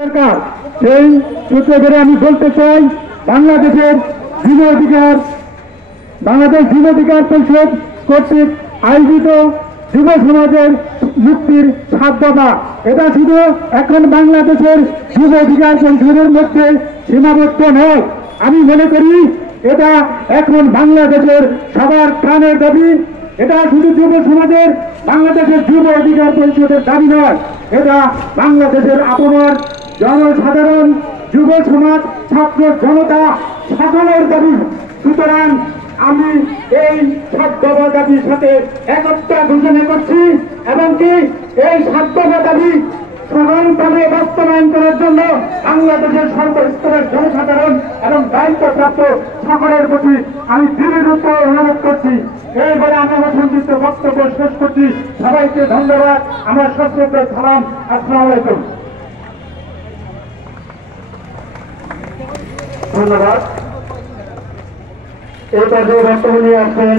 সরকার সেই সূত্র ধরে আমি বলতে চাই, বাংলাদেশের বাংলাদেশ যুব অধিকার পরিষদ কর্তৃক আয়োজিত যুব সমাজের মুক্তির 7 দফা, এটা শুধু এখন বাংলাদেশের যুব অধিকার পরিষদের মধ্যে সীমাবদ্ধ নয়। আমি মনে করি এটা এখন বাংলাদেশের সবার প্রাণের দাবি। এটা শুধু যুব সমাজের, বাংলাদেশের যুব অধিকার পরিষদের দাবি নয়, এটা বাংলাদেশের আপনার জনসাধারণ, যুব সমাজ, ছাত্র জনতা সকলের দাবি। সুতরাং আমি এই 7 দফা দাবির সাথে একতা ঘোষণা করছি এবং কি এই 7 দফা দাবি সমানভাবে বাস্তবায়ন করার জন্য বাংলাদেশের সর্বস্তরের জনসাধারণ এবং দায়িত্বপ্রাপ্ত সকলের প্রতি আমি দৃঢ় অনুরোধ করছি। এইবারে আমি আমার সংক্ষিপ্ত বক্তব্য শেষ করছি। সবাইকে ধন্যবাদ। আমার সশ্রদ্ধ সালাম। আসসালামু আলাইকুম। ধন্যবাদ। এই পর্যায়ে বক্তব্য নিয়ে আসছেন